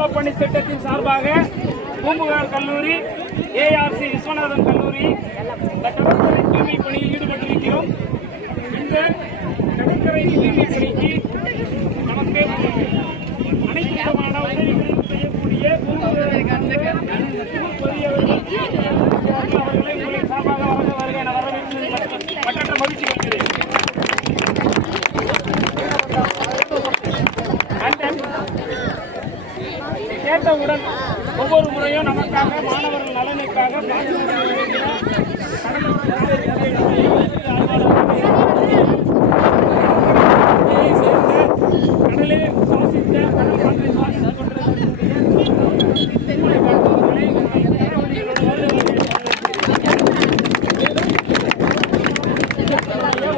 நலப்பணி திட்டத்தின் சார்பாக பூம்புகார் கல்லூரி, ஏஆர்சி விஸ்வநாதன் கல்லூரி இந்த கடற்கரை தூய்மை பணியில் ஈடுபட்டிருக்கிறோம். இந்த கடற்கரை தூய்மை பணிக்கு நமக்கு அனைத்து விதமான உதவிகளையும் செய்யக்கூடிய அவர்களை உங்களை சார்பாக வருக என வரவேற்பது மற்ற மகிழ்ச்சி கொள்கிறேன். கேட்டவுடன் ஒவ்வொரு முறையும் நமக்காக மாணவர்கள் நலனுக்காக கடலே சுவாசித்த கடல் காற்றை சுவாசித்துக்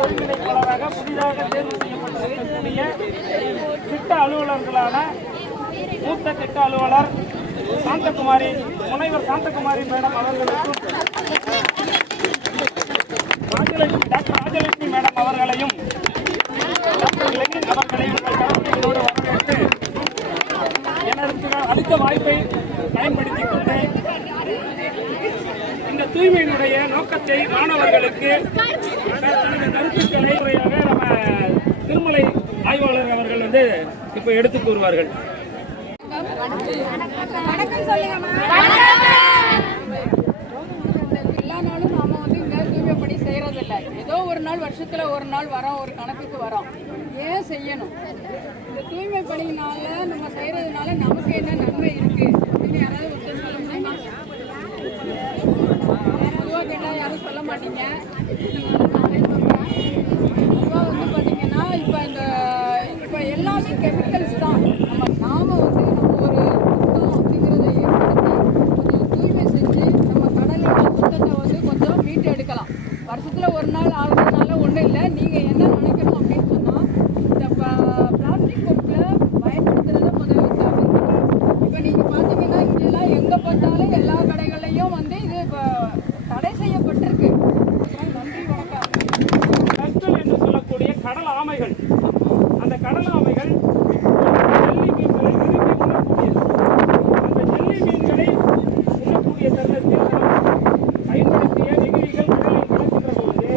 ஒருங்கிணைப்பாளராக புதிதாக தேர்வு செய்யப்பட்டிருக்கக்கூடிய திட்ட அலுவலர்களான மூத்த திட்ட அலுவலர் சாந்தகுமாரி, முனைவர் சாந்தகுமாரி மேடம் அவர்களுக்கும் டாக்டர் ராஜலட்சுமி மேடம் அவர்களையும் டாக்டர் லெனின் அவர்களையும் கலந்துரையோடு வரவேற்று எனக்கு அளித்த வாய்ப்பை பயன்படுத்திக் கொண்டு இந்த தூய்மையினுடைய நோக்கத்தை மாணவர்களுக்கு கருத்துக்களை முறையாக நம்ம திருமலை ஆய்வாளர் அவர்கள் இப்ப எடுத்து கூறுவார்கள். எல்லா நாளும் நாம இந்த தூய்மை பணி செய்யறதில்லை. ஏதோ ஒரு நாள் வருஷத்துல ஒரு நாள் வரோம், ஒரு கணக்குக்கு வரோம். ஏன் செய்யணும்? இந்த தூய்மை பணியினால நம்ம செய்யறதுனால நமக்கு என்ன நன்மை இருக்கு அப்படின்னு யாராவது ஒருத்தர் சொல்ல முடியுமா? பொதுவாக கேட்டால் யாரும் சொல்ல மாட்டீங்க. பொதுவாக பார்த்தீங்கன்னா இப்போ எல்லாமே கெமிக்கல்ஸ் தான். நாம ஒரு சுத்தம் அப்படிங்கிறத ஏற்படுத்தி தூய்மை செஞ்சு நம்ம கடலோட சுத்தத்தை கொஞ்சம் மீட்டு எடுக்கலாம். வருஷத்துல ஒரு நாள் ஆகுறதுனால ஒன்றும் இல்லை. நீங்க என்ன நினைக்கணும் அப்படின்னு சொன்னா, இந்த பிளாஸ்டிக் பொருட்களை பயன்படுத்துறத முதல்ல தவிர்க்கணும். இப்போ நீங்க பாத்தீங்கன்னா இங்கெல்லாம் எங்க பார்த்தாலும் எல்லா கடைகளையும் இது இப்போ தடை செய்யப்பட்டிருக்கு. நன்றி, வணக்கம். கஸ்டல் என்று சொல்லக்கூடிய கடல் ஆமைகள், அந்த கடல் ஆமைகள் ஜெல்லி மீன்களை விரும்பி உண்ணக்கூடியது. அந்த ஜெல்லி மீன்களை உண்ணக்கூடிய தருணத்தில் பயன்படுத்திய நெகிழிகள் கடலில் கலக்கின்ற பொழுது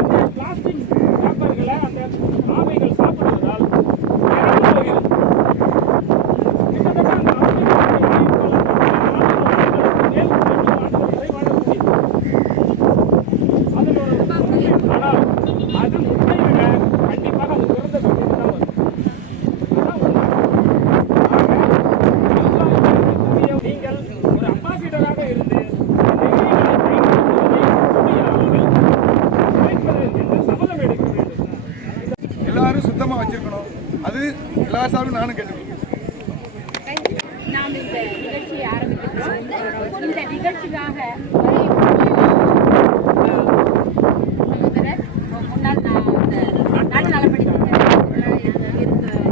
அந்த பிளாஸ்டிக் பேப்பர்களை அந்த ஆமைகள் சாப்பிடுவதால் இறந்து போகிறது. கிட்டத்தட்ட அந்த ஆமைகளுடைய அது முட்டை விட கண்டிப்பாக அது பிறந்த வீட்டுக்கு தான் வரும். நீங்கள் ஒரு அம்பாசிடராக இருந்து நெகிழிகளை பயன்படுத்துவதை குறைப்பது என்று சபதம் எடுக்க வேண்டும். எல்லாரும் சுத்தமா வச்சிருக்கணும். அது எல்லா சார்பும் நானும் கேட்டுக்கணும். நாம் இந்த நிகழ்ச்சியை ஆரம்பிக்கிறோம். இந்த நிகழ்ச்சிக்காக முன்னாள் நாட்டு நலப்பணி இருந்த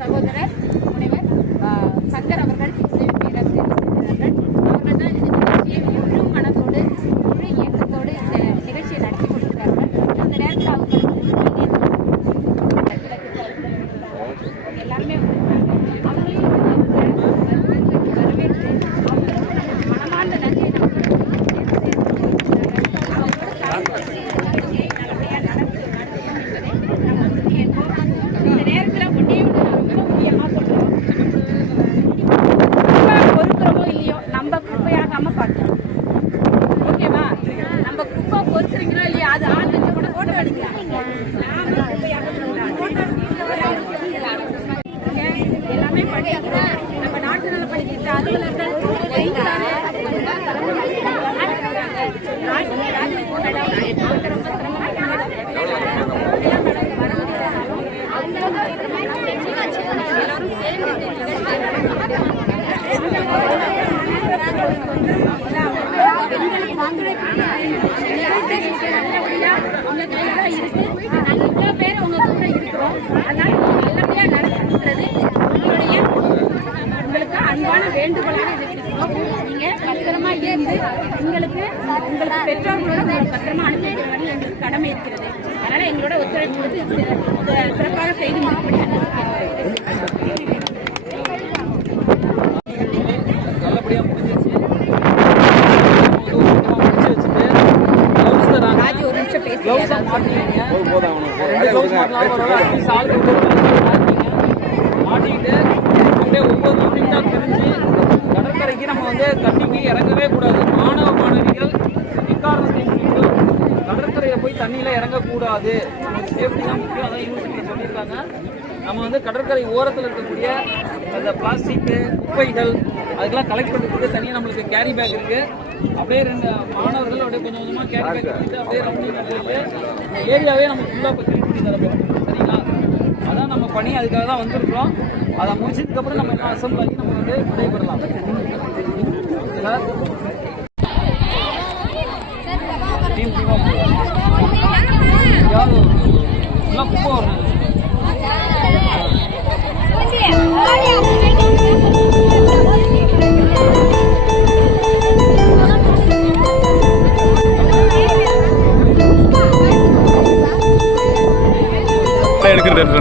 சகோதரர் முனைவர் சங்கர் அவர்கள் உதவி பேராசிரியர் அவர்கள் தான் இந்த நிகழ்ச்சியை முழு மனதோடு முழு இயக்கத்தோடு இந்த நிகழ்ச்சியை நடத்தி கொண்டிருக்கிறார்கள். அந்த நேரத்தில் அவர்களுக்கு எல்லாருமே அவர்களையும் வரவேற்று அவர்களுக்கு மனமார்ந்த நன்றி எல்லாமே பண்ணிக்கிறோம். நம்ம நாட்டு நல பணிக்கிட்ட அலுவலர்கள் அன்பான வேண்டுகோளாக இருக்கிறோம். நீங்க பத்திரமா இருந்து உங்களுக்கு பெற்றோர்களோட பத்திரமா அனுப்பி வைக்கிறது எங்களுக்கு கடமை இருக்கிறது. அதனால எங்களோட ஒத்துழைப்பு கொடுத்து சிறப்பாக செய்து முடிக்க பிரிஞ்சு கடற்கரைக்கு நம்ம வந்து தண்ணிக்கு இறங்கவே கூடாது. மாணவ மாணவிகள் எக்காரணத்தையும் கடற்கரையில் போய் தண்ணியில் இறங்கக்கூடாது. நமக்கு சேஃப்டி தான் முக்கியம். அதான் யூனிவர்சிட்டியில் சொல்லியிருக்காங்க. நம்ம வந்து கடற்கரை ஓரத்தில் இருக்கக்கூடிய அந்த பிளாஸ்டிக்கு குப்பைகள் அதுக்கெல்லாம் கலெக்ட் பண்ணுறதுக்கு தனியாக நம்மளுக்கு கேரி பேக் இருக்குது. அப்படியே 2 மாணவர்கள் அப்படியே கொஞ்சம் கொஞ்சமாக கேரி பேக் எடுத்துட்டு அப்படியே ரவுண்டிங் போயிட்டு ஏரியாவே நம்ம ஃபுல்லாக இப்போ க்ளீன் பண்ணி தரப்போம். சரிங்களா? அதான் நம்ம பணி. அதுக்காக தான் வந்திருக்கிறோம். அதை முடிச்சதுக்கப்புறம் நம்ம எல்லாம் அசம்பிள் ஆகி நம்ம வந்து விடைபெறலாம். டீம் டீமாக யாரும் எல்லாம் குப்பை வரணும். எடுக்கிறது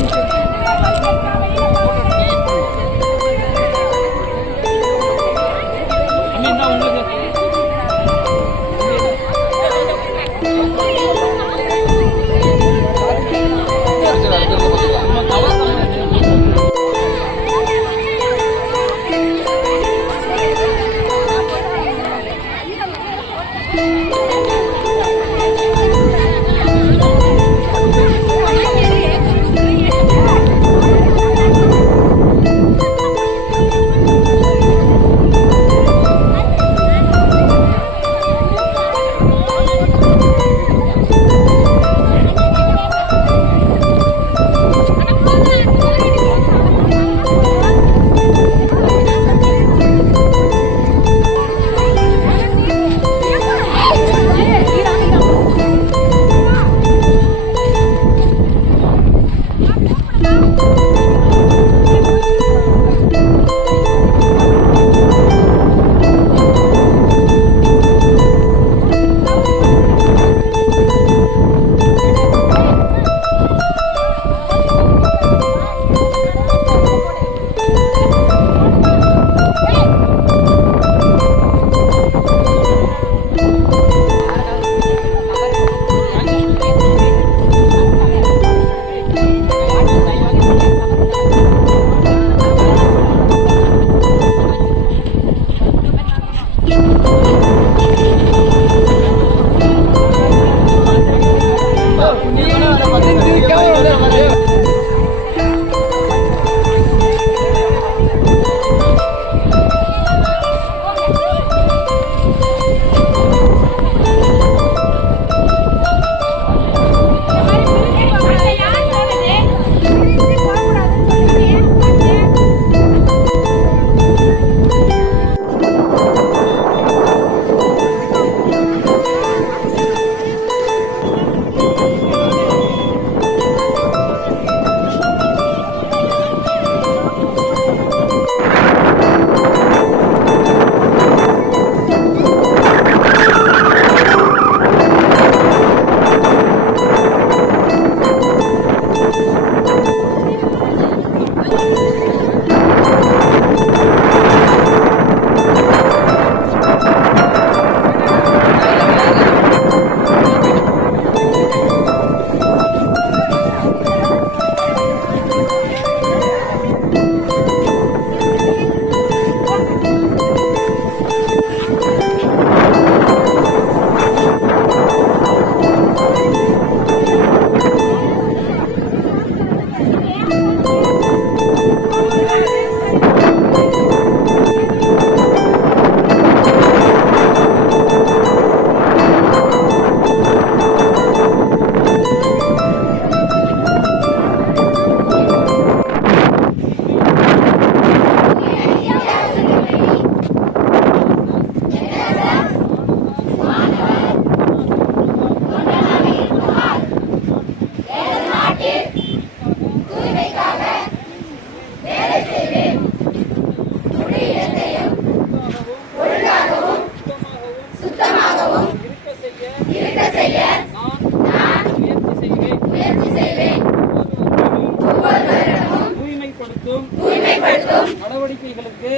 நடவடிக்கைகளுக்கு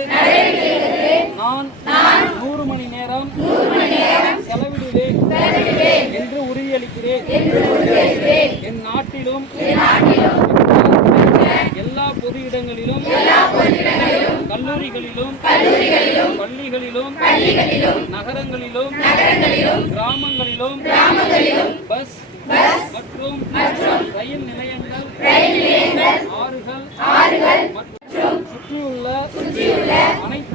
நான் 100 மணி நேரம் செலவிடுவேன் என்று உறுதியளிக்கிறேன். என் நாட்டிலும் எல்லா பொது இடங்களிலும் கல்லூரிகளிலும் பள்ளிகளிலும் நகரங்களிலும் கிராமங்களிலும் பஸ் மற்றும் ரயில் நிலையங்கள் ஆறுகள் மற்றும் சுற்றியுள்ள அனைத்து